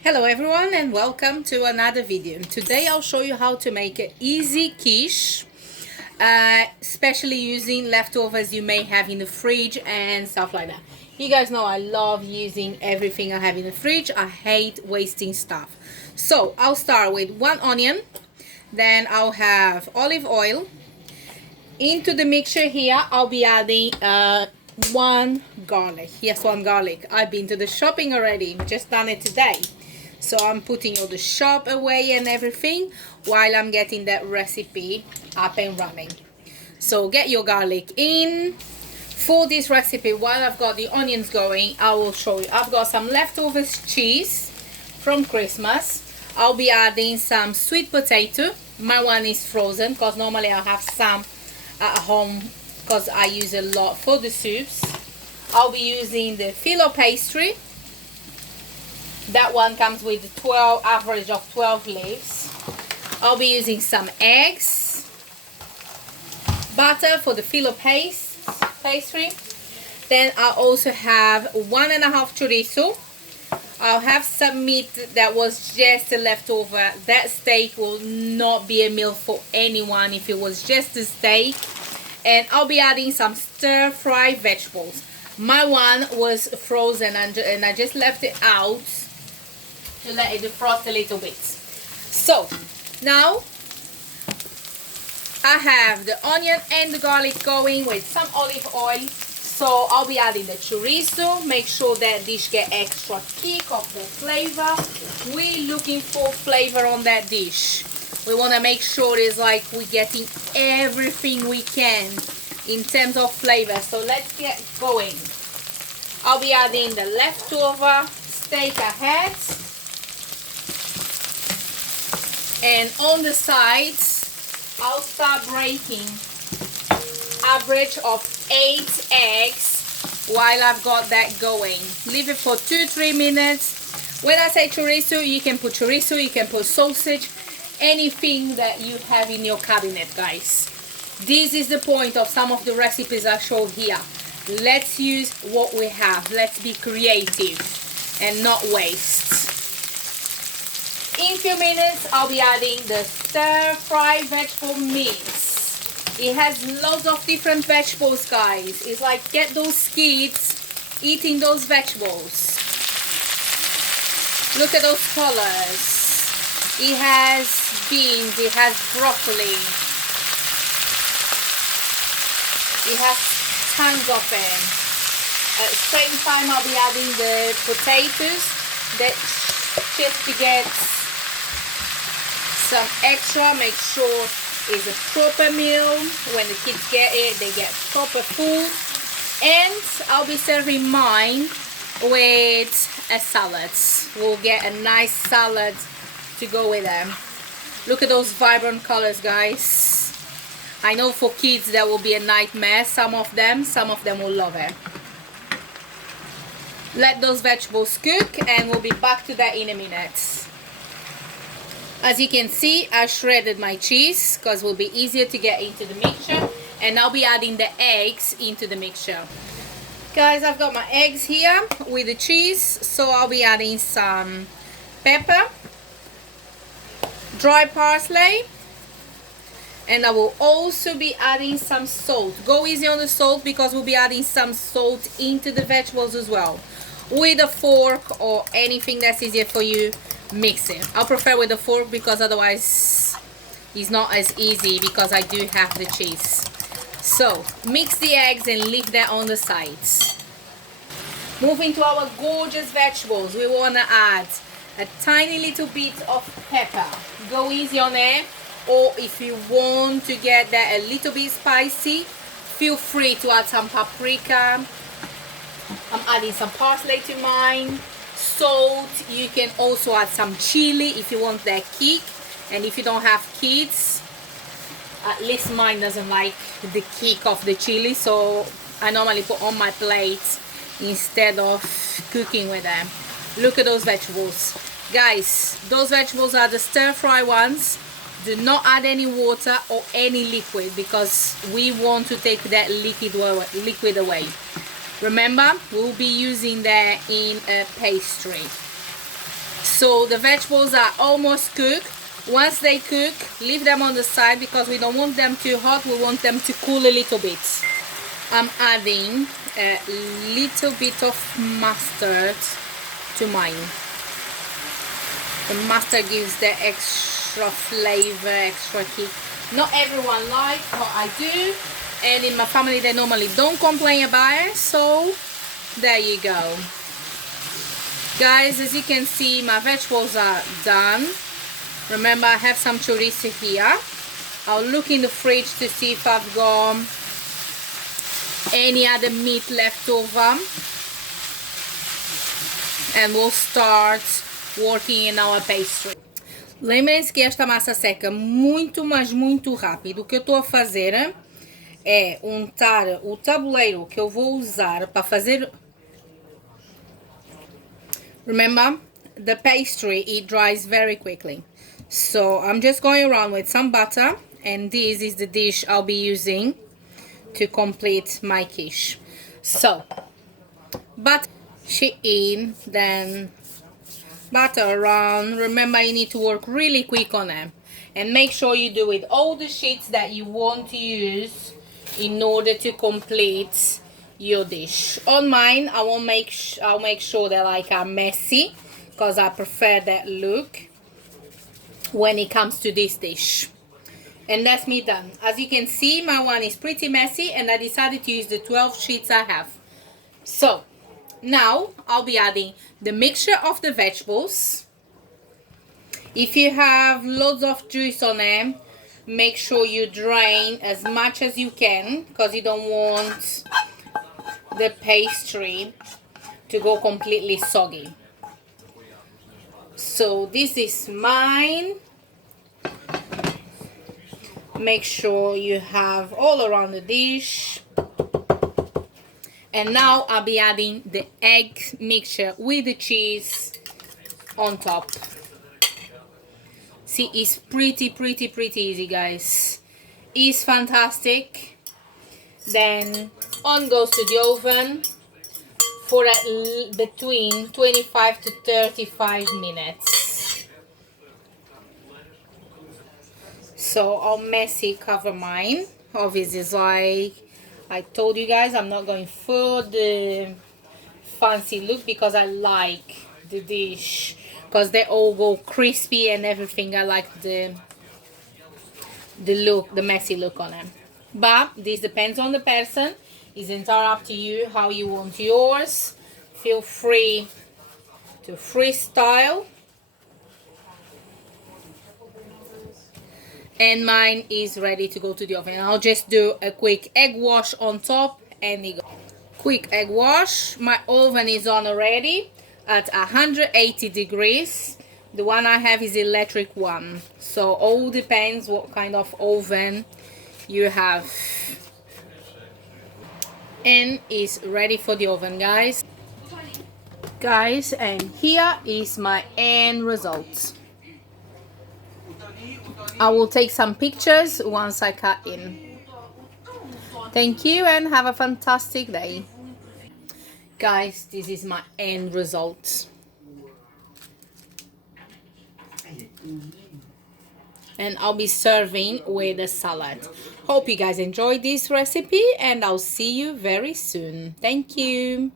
Hello everyone and welcome to another video. Today I'll show you how to make an easy quiche, especially using leftovers you may have in the fridge and stuff like that. You guys know I love using everything I have in the fridge. I hate wasting stuff. So I'll start with one onion, then I'll have olive oil. Into the mixture here I'll be adding one garlic. Yes, one garlic. I've been to the shopping already, just done it today. So I'm putting all the shop away and everything while I'm getting that recipe up and running. So get your garlic in. For this recipe, while I've got the onions going, I will show you. I've got some leftovers cheese from Christmas. I'll be adding some sweet potato. My one is frozen because normally I have some at home because I use a lot for the soups. I'll be using the filo pastry. That one comes with 12, average of 12 leaves. I'll be using some eggs, butter for the filo pastry. Then I also have 1.5 chorizo. I'll have some meat that was just a leftover. That steak will not be a meal for anyone if it was just a steak. And I'll be adding some stir-fry vegetables. My one was frozen and I just left it out to let it defrost a little bit. So now I have the onion and the garlic going with some olive oil. So I'll be adding the chorizo. Make sure that dish get extra kick of the flavor. We're looking for flavor on that dish. We want to make sure it's like we're getting everything we can in terms of flavor. So let's get going. I'll be adding the leftover steak I had. And on the sides, I'll start breaking average of 8 eggs while I've got that going. Leave it for 2-3 minutes. When I say chorizo, you can put chorizo, you can put sausage, anything that you have in your cabinet, guys. This is the point of some of the recipes I showed here. Let's use what we have. Let's be creative and not waste. In a few minutes, I'll be adding the stir-fry vegetable mix. It has lots of different vegetables, guys. It's like get those kids eating those vegetables. Look at those colors. It has beans, it has broccoli. It has tons of them. At the same time, I'll be adding the potatoes that just to get some extra. Make sure it's a proper meal. When the kids get it, they get proper food. And I'll be serving mine with a salad. We'll get a nice salad to go with them. Look at those vibrant colors, guys. I know for kids that will be a nightmare. Some of them will love it. Let those vegetables cook and we'll be back to that in a minute. As you can see, I shredded my cheese because it will be easier to get into the mixture. And I'll be adding the eggs into the mixture. Guys, I've got my eggs here with the cheese. So I'll be adding some pepper, dry parsley, and I will also be adding some salt. Go easy on the salt because we'll be adding some salt into the vegetables as well. With a fork or anything that's easier for you, mix it. I prefer with a fork because otherwise it's not as easy because I do have the cheese. So mix the eggs and leave that on the sides. Moving to our gorgeous vegetables, we want to add a tiny little bit of pepper. Go easy on it. Or if you want to get that a little bit spicy, feel free to add some paprika. I'm adding some parsley to mine. Salt. You can also add some chili if you want that kick. And if you don't have kids, at least mine doesn't like the kick of the chili, so I normally put on my plate instead of cooking with them. Look at those vegetables, guys. Those vegetables are the stir-fry ones. Do not add any water or any liquid because we want to take that liquid away. Remember, we'll be using that in a pastry. So the vegetables are almost cooked. Once they cook, leave them on the side because we don't want them too hot. We want them to cool a little bit. I'm adding a little bit of mustard to mine. The mustard gives the extra flavor, extra kick. Not everyone likes what I do, and in my family they normally don't complain about it, so there you go. Guys, as you can see, my vegetables are done. Remember, I have some chorizo here. I'll look in the fridge to see if I've got any other meat left over, and we'll start working in our pastry. Lembrem-se que esta massa seca muito, mas muito rápido. O que eu estou a fazer é untar o tabuleiro que eu vou usar para fazer. Remember, the pastry, it dries very quickly. So I'm just going around with some butter, and this is the dish I'll be using to complete my quiche. So, butter in, then butter around. Remember, you need to work really quick on them, and make sure you do it all the sheets that you want to use in order to complete your dish. On mine, I'll make sure that like are messy because I prefer that look when it comes to this dish. And that's me done. As you can see, my one is pretty messy, and I decided to use the 12 sheets I have. So now I'll be adding the mixture of the vegetables. If you have loads of juice on them, make sure you drain as much as you can because you don't want the pastry to go completely soggy. So this is mine. Make sure you have all around the dish. And now I'll be adding the egg mixture with the cheese on top. See, it's pretty easy, guys. It's fantastic. Then on goes to the oven for between 25 to 35 minutes. So I'll messy cover mine. Obviously, it's like I told you guys, I'm not going for the fancy look because I like the dish because they all go crispy and everything. I like the look, the messy look on them. But this depends on the person. It's entirely up to you how you want yours. Feel free to freestyle. And mine is ready to go to the oven. I'll just do a quick egg wash on top and it goes. Quick egg wash. My oven is on already at 180 degrees. The one I have is electric one, so all depends what kind of oven you have. And is ready for the oven, guys. And here is my end result. I will take some pictures once I cut in. Thank you and have a fantastic day. Guys, this is my end result. And I'll be serving with a salad. Hope you guys enjoyed this recipe and I'll see you very soon. Thank you.